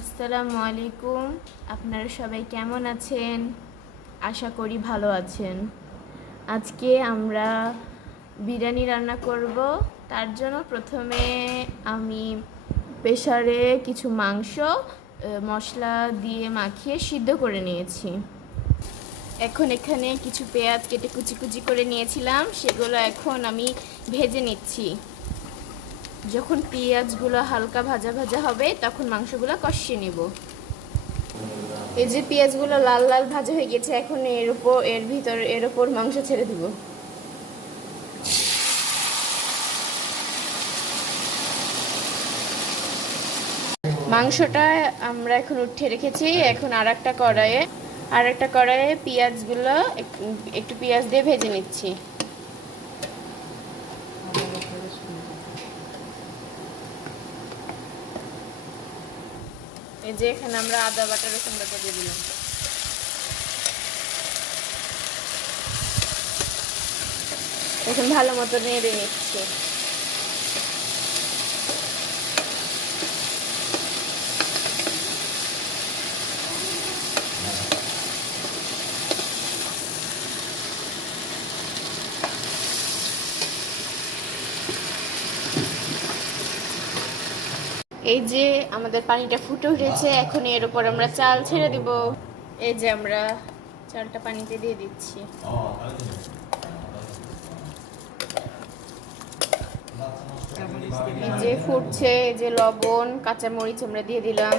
আসসালামু আলাইকুম। আপনারা সবাই কেমন আছেন? আশা করি ভালো আছেন। আজকে আমরা বিরিয়ানি রান্না করব। তার জন্য প্রথমে আমি প্রেসারে কিছু মাংস মশলা দিয়ে মাখিয়ে সিদ্ধ করে নিয়েছি। এখন এখানে কিছু পেঁয়াজ কেটে কুচি কুচি করে নিয়েছিলাম, সেগুলো এখন আমি ভেজে নিচ্ছি। যখন পেঁয়াজগুলো হালকা ভাজা ভাজা হবে তখন মাংসগুলো কষিয়ে নেব। এই যে পেঁয়াজগুলো লাল লাল ভাজা হয়ে গেছে, এখন এর উপর মাংস ছেড়ে দিব। মাংসটা আমরা এখন উঠিয়ে রেখেছি। এখন আর একটা কড়াইয়ে পেঁয়াজগুলো একটু পেঁয়াজ দিয়ে ভেজে নিচ্ছি। এই যে এখানে আমরা আদা বাটা রসুন বাটা দিয়ে দিলাম। এখন ভালো মতো নেড়ে নিচ্ছি। এই যে আমাদের পানিটা ফুটে উঠেছে, এখন এর উপর আমরা চাল ছেড়ে দিব। এই যে আমরা চালটা পানিতে দিয়ে দিচ্ছি। এই যে ফুটছে, এই যে লবণ কাঁচামরিচ আমরা দিয়ে দিলাম।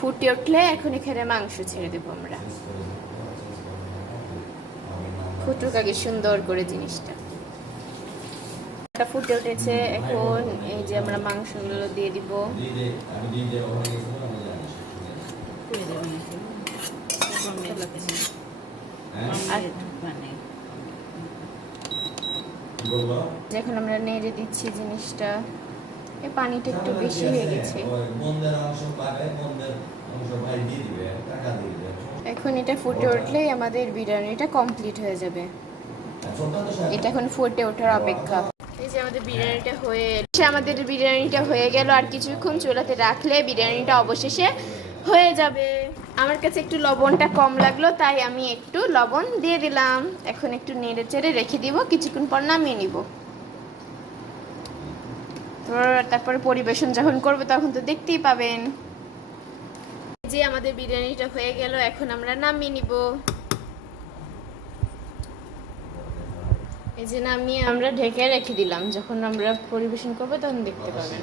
ফুটে উঠলে এখন এখানে মাংস ছেড়ে দেবো আমরা। ফুটুক আগে সুন্দর করে জিনিসটা। ফুটে উঠেছে, এখন এই যে আমরা মাংসগুলো দিয়ে দিব। এখন আমরা নেড়ে দিচ্ছি জিনিসটা। এই পানিটা একটু বেশি হয়ে গেছে। এখন এটা ফুটে উঠলেই আমাদের বিরিয়ানিটা কমপ্লিট হয়ে যাবে। এটা এখন ফুটে ওঠার অপেক্ষা। এই যে আমাদের বিরিয়ানিটা হয়ে গেল। আর কিছুক্ষণ চুলাতে রাখলে বিরিয়ানিটা অবশেষে হয়ে যাবে। আমার কাছে একটু লবণটা কম লাগলো, তাই আমি একটু লবণ দিয়ে দিলাম। এখন একটু নেড়ে চেড়ে রেখে দিব, কিছুক্ষণ পর নামিয়ে নিব। তারপরে পরিবেশন যখন করবো তখন তো দেখতেই পাবেন। যে আমাদের বিরিয়ানিটা হয়ে গেল, এখন আমরা নামিয়ে নিব। এই যে নামিয়ে আমরা ঢেকে রেখে দিলাম, যখন আমরা পরিবেশন করবো তখন দেখতে পাবেন।